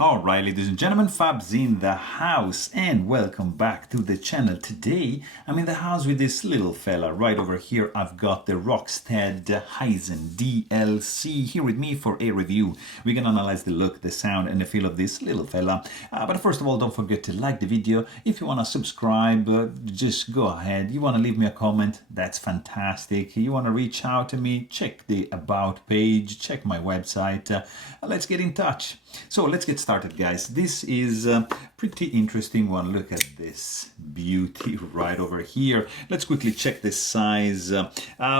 Alright, ladies and gentlemen, Fab's in the house and welcome back to the channel. Today I'm in the house with this little fella. Right over here I've got the Rockstead Hizen DLC here with me for a review. We're gonna analyze the look, the sound and the feel of this little fella. But first of all, don't forget to like the video. If you wanna subscribe, just go ahead. You wanna leave me a comment, that's fantastic. You wanna reach out to me, check the about page, check my website. Let's get in touch. So let's get started, guys. This is a pretty interesting one. Look at this beauty right over here. Let's quickly check the size.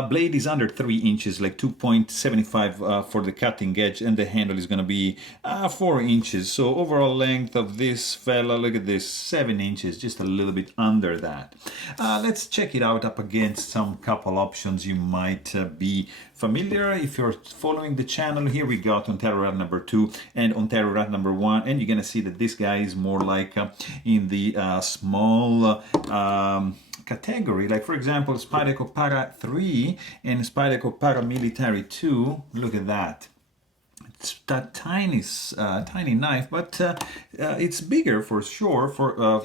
Blade is under 3 inches, like 2.75 for the cutting edge, and the handle is going to be 4 inches. So overall length of this fella, look at this, 7 inches, just a little bit under that. Let's check it out up against some couple options you might be familiar if you're following the channel. Here we got Ontario Rat number 2 and Ontario Rat number 1, and you're gonna see that this guy is more like in the small category, like for example Spyderco Para 3 and Spyderco Paramilitary 2. Look at that. It's that tiny knife, but it's bigger for sure.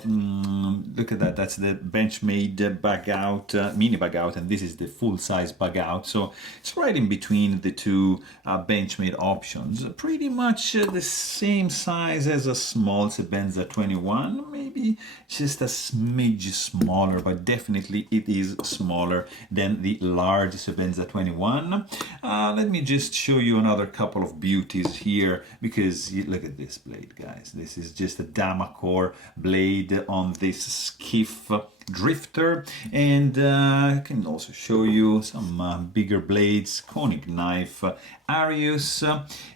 Look at that. That's the Benchmade bag out, mini bag out, and this is the full size bag out. So it's right in between the two Benchmade options. Pretty much the same size as a small Sebenza 21, maybe just a smidge smaller, but definitely it is smaller than the large Sebenza 21. Let me just show you another couple of beauties here, because look at this blade, guys. This is just a Damacore blade on this skiff drifter, and I can also show you some bigger blades, Pocketknife, Arius,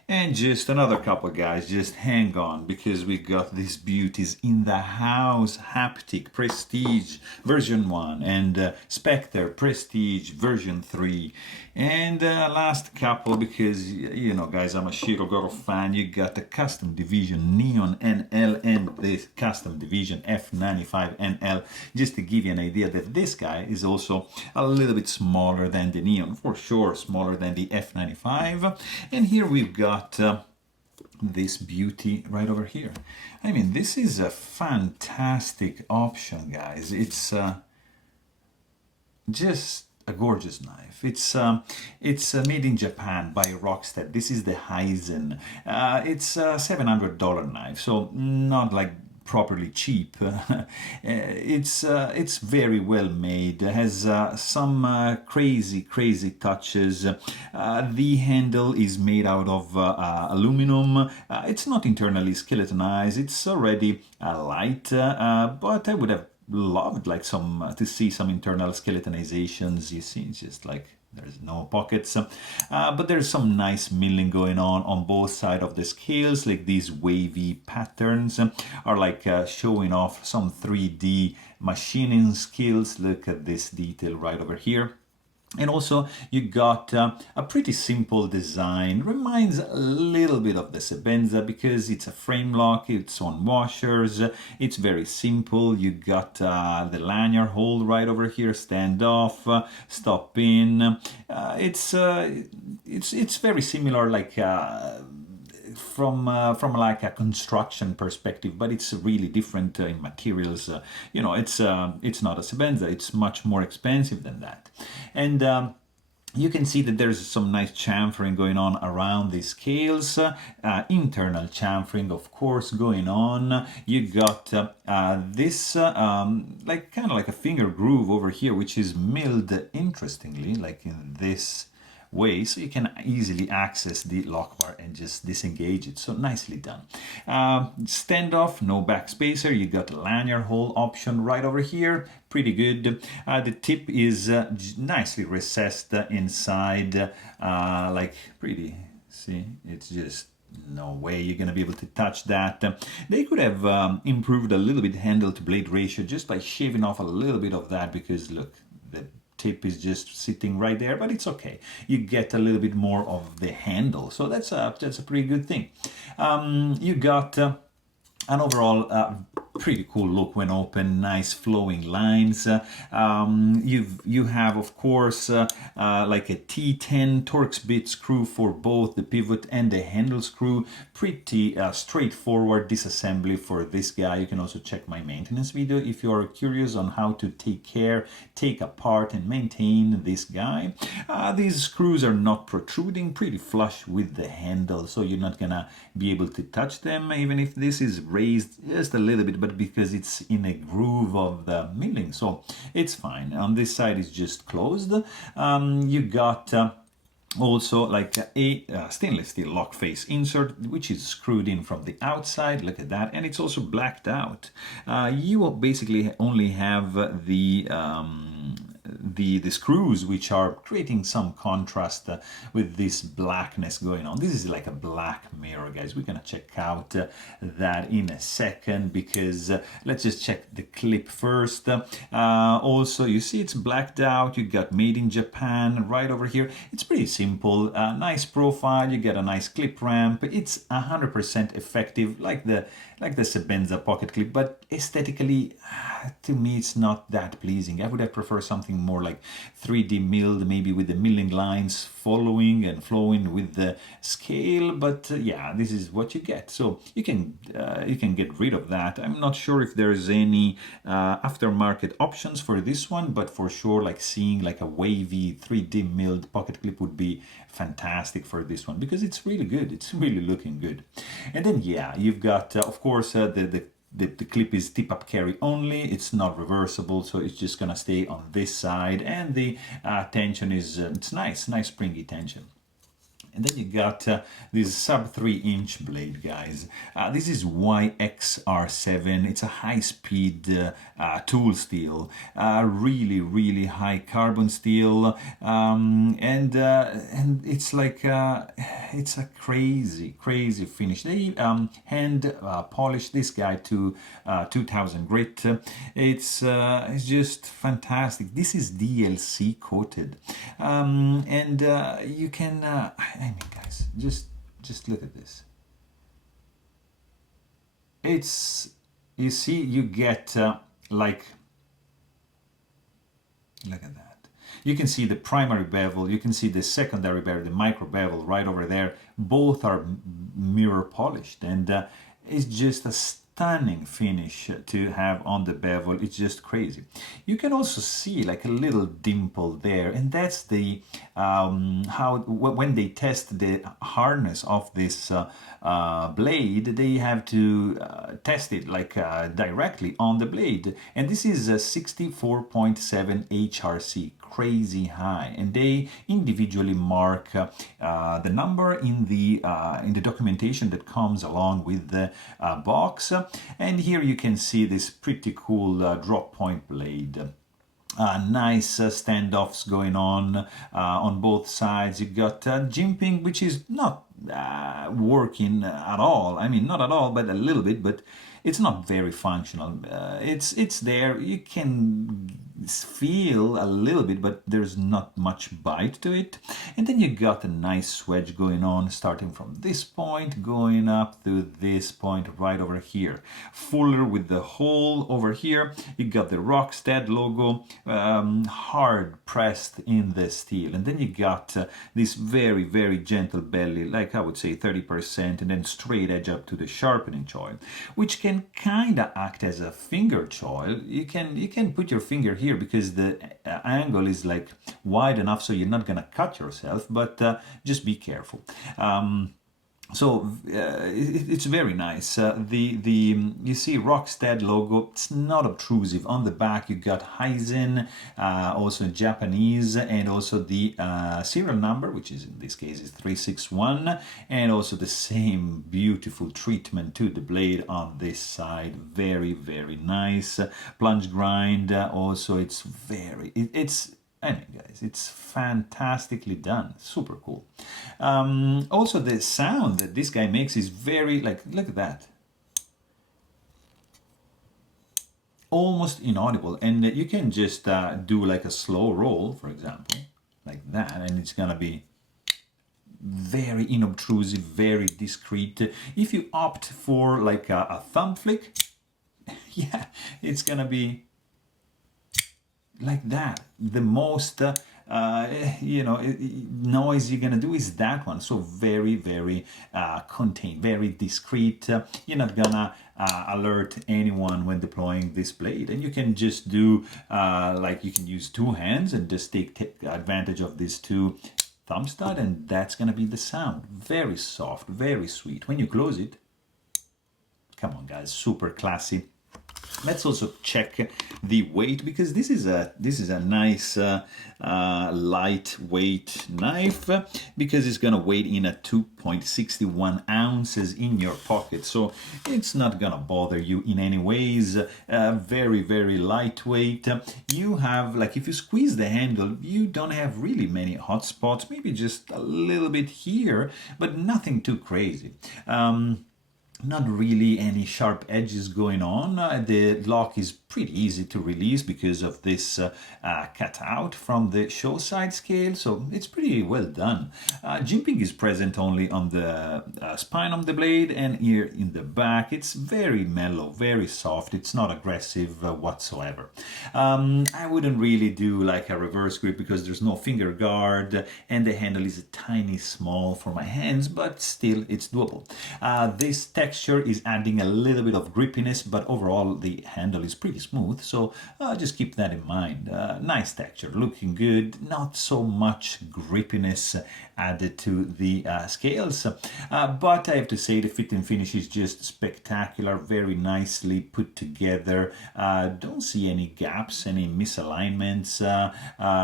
and just another couple, guys. Just hang on, because we got these beauties in the house. Haptic Prestige version 1 and Spectre Prestige version 3, and last couple, because you know, guys, I'm a Shirogoro fan. You got the Custom Division Neon NL and the Custom Division F95 NL, just to give you an idea that this guy is also a little bit smaller than the Neon, for sure smaller than the F95. And here we've got this beauty right over here. I mean, this is a fantastic option, guys. It's just a gorgeous knife. It's made in Japan by Rockstead. This is the Hizen. It's a $700 knife, so not like properly cheap. It's very well made. It has some crazy touches. The handle is made out of aluminum. It's not internally skeletonized. It's already light, but I would have loved like to see some internal skeletonizations. You see, it's just like there's no pockets, but there's some nice milling going on both sides of the scales. Like these wavy patterns are like showing off some 3D machining skills. Look at this detail right over here. And also you got a pretty simple design. Reminds a little bit of the Sebenza, because it's a frame lock, it's on washers, it's very simple. You got the lanyard hole right over here, stand off, stop in. It's very similar, like from like a construction perspective, but it's really different in materials. You know, it's not a Sebenza. It's much more expensive than that. And you can see that there's some nice chamfering going on around the scales, internal chamfering, of course, going on. You got this like kind of like a finger groove over here, which is milled interestingly, like in this way, so you can easily access the lock bar and just disengage it. So nicely done. Standoff, no backspacer. You got a lanyard hole option right over here. Pretty good. The tip is nicely recessed inside, like pretty. See, it's just no way you're gonna be able to touch that. They could have improved a little bit handle to blade ratio just by shaving off a little bit of that, because look, the tip is just sitting right there, but it's okay. You get a little bit more of the handle, so that's a pretty good thing. You got an overall pretty cool look when open, nice flowing lines. You have, of course, like a T10 Torx bit screw for both the pivot and the handle screw. Pretty straightforward disassembly for this guy. You can also check my maintenance video if you are curious on how to take apart and maintain this guy. These screws are not protruding, pretty flush with the handle, so you're not gonna be able to touch them, even if this is raised just a little bit, but because it's in a groove of the milling, so it's fine. On this side is just closed. You got also like a stainless steel lock face insert, which is screwed in from the outside. Look at that, and it's also blacked out. You will basically only have the screws, which are creating some contrast with this blackness going on. This is like a black mirror, guys. We're gonna check out that in a second, because let's just check the clip first. Also, you see it's blacked out. You got made in Japan right over here. It's pretty simple, nice profile. You get a nice clip ramp. It's 100% effective, like the Sebenza pocket clip, but aesthetically, to me, it's not that pleasing. I would have preferred something more like 3D milled, maybe with the milling lines following and flowing with the scale. But yeah, this is what you get. So you can get rid of that. I'm not sure if there's any aftermarket options for this one, but for sure, like seeing like a wavy 3D milled pocket clip would be fantastic for this one, because it's really good. It's really looking good. And then yeah, you've got of course the clip is tip-up carry only. It's not reversible, so it's just gonna stay on this side, and the tension is it's nice springy tension. And then you got this sub 3-inch blade, guys. This is YXR7. It's a high-speed tool steel, really high carbon steel, and it's like it's a crazy finish. They hand polished this guy to 2000 grit. It's just fantastic. This is DLC coated, and you can. I mean, guys, just look at this. It's, you see, you get like, look at that. You can see the primary bevel, you can see the secondary bevel, the micro bevel right over there. Both are mirror polished, and it's just a stunning finish to have on the bevel. It's just crazy. You can also see like a little dimple there, and that's the when they test the hardness of this blade, they have to test it like directly on the blade, and this is a 64.7 HRC, crazy high, and they individually mark the number in the documentation that comes along with the box. And here you can see this pretty cool drop point blade. Nice standoffs going on both sides. You got jimping, which is not working at all. I mean, not at all, but a little bit, but it's not very functional. It's there. You can feel a little bit, but there's not much bite to it. And then you got a nice swedge going on, starting from this point, going up to this point right over here. Fuller with the hole over here. You got the Rockstead logo, hard pressed in the steel. And then you got this very gentle belly, like I would say 30%, and then straight edge up to the sharpening choil, which can kind of act as a finger choil. You can put your finger here because the angle is like wide enough so you're not gonna cut yourself, but just be careful. So it's very nice. You see Rockstead logo. It's not obtrusive. On the back you got Hizen, also in Japanese, and also the serial number, which is in this case is 361, and also the same beautiful treatment to the blade on this side. Very nice. Plunge grind. Also, it's I mean, guys, it's fantastically done. Super cool. Also, the sound that this guy makes is very, like, look at that. Almost inaudible. And you can just do like a slow roll, for example, like that, and it's gonna be very inobtrusive, very discreet. If you opt for like a thumb flick, yeah, it's gonna be like that. The most noise you're gonna do is that one. So very, very contained, very discreet. You're not gonna alert anyone when deploying this blade, and you can just do like you can use two hands and just take advantage of these two thumb stud, and that's gonna be the sound. Very soft, very sweet. When you close it, come on guys, super classy. Let's also check the weight, because this is a nice lightweight knife, because it's gonna weigh in at 2.61 ounces in your pocket, so it's not gonna bother you in any ways. Very, very lightweight. You have, like, if you squeeze the handle, you don't have really many hot spots, maybe just a little bit here, but nothing too crazy. Not really any sharp edges going on. The lock is pretty easy to release because of this cutout from the show side scale, so it's pretty well done. Jimping is present only on the spine of the blade and here in the back. It's very mellow, very soft. It's not aggressive whatsoever. I wouldn't really do like a reverse grip because there's no finger guard and the handle is a tiny small for my hands, but still it's doable. This texture is adding a little bit of grippiness, but overall the handle is pretty smooth, so just keep that in mind. Nice texture, looking good, not so much grippiness added to the scales, but I have to say the fit and finish is just spectacular, very nicely put together. Don't see any gaps, any misalignments.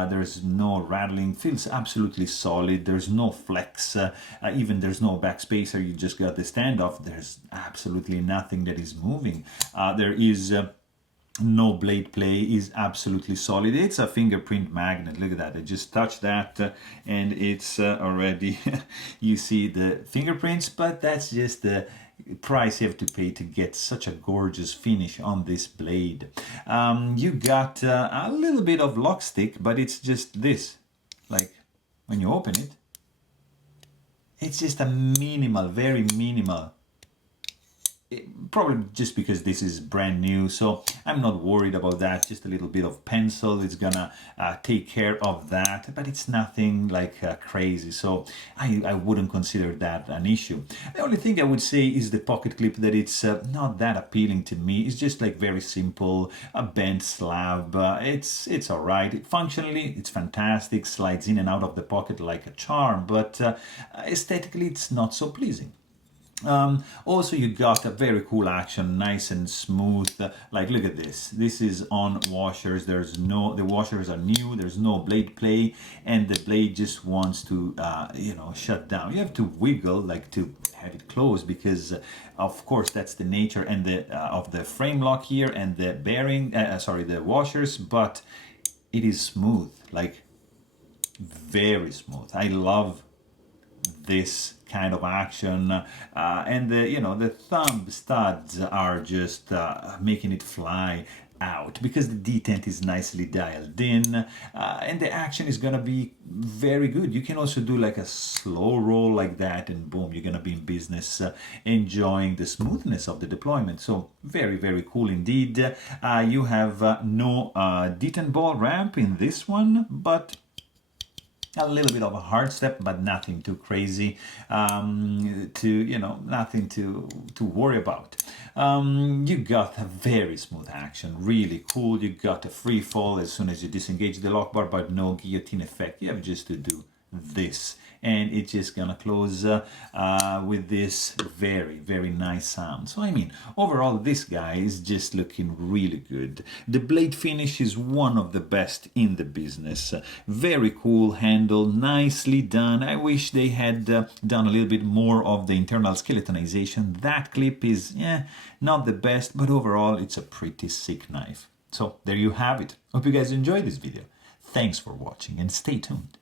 There's no rattling, feels absolutely solid. There's no flex, even there's no backspacer. You just got the standoff. There's absolutely nothing that is moving. There is no blade play, is absolutely solid. It's a fingerprint magnet. Look at that. I just touched that and it's already you see the fingerprints, but that's just the price you have to pay to get such a gorgeous finish on this blade. You got a little bit of lock stick, but it's just this, like when you open it, it's just a minimal, very minimal. Probably just because this is brand new, so I'm not worried about that. Just a little bit of pencil is gonna take care of that, but it's nothing like crazy, so I wouldn't consider that an issue. The only thing I would say is the pocket clip, that it's not that appealing to me. It's just like very simple, a bent slab. It's all right. Functionally, it's fantastic, slides in and out of the pocket like a charm, but aesthetically it's not so pleasing. Also, you got a very cool action, nice and smooth. Like, look at this. This is on washers. The washers are new. There's no blade play, and the blade just wants to, shut down. You have to wiggle, like, to have it closed, because, of course, that's the nature and the of the frame lock here and the bearing. The washers, but it is smooth, like very smooth. I love this kind of action, and the thumb studs are just making it fly out because the detent is nicely dialed in, and the action is gonna be very good. You can also do like a slow roll like that, and boom, you're gonna be in business, enjoying the smoothness of the deployment. So very, very cool indeed. You have no detent ball ramp in this one, but a little bit of a hard step, but nothing too crazy, nothing to worry about. You got a very smooth action, really cool. You got a free fall as soon as you disengage the lock bar, but no guillotine effect. You have just to do this, and it's just gonna close with this very, very nice sound. So I mean, overall this guy is just looking really good. The blade finish is one of the best in the business. Very cool handle, nicely done. I wish they had done a little bit more of the internal skeletonization. That clip is not the best, but overall it's a pretty sick knife. So there you have it. Hope you guys enjoyed this video. Thanks for watching and stay tuned.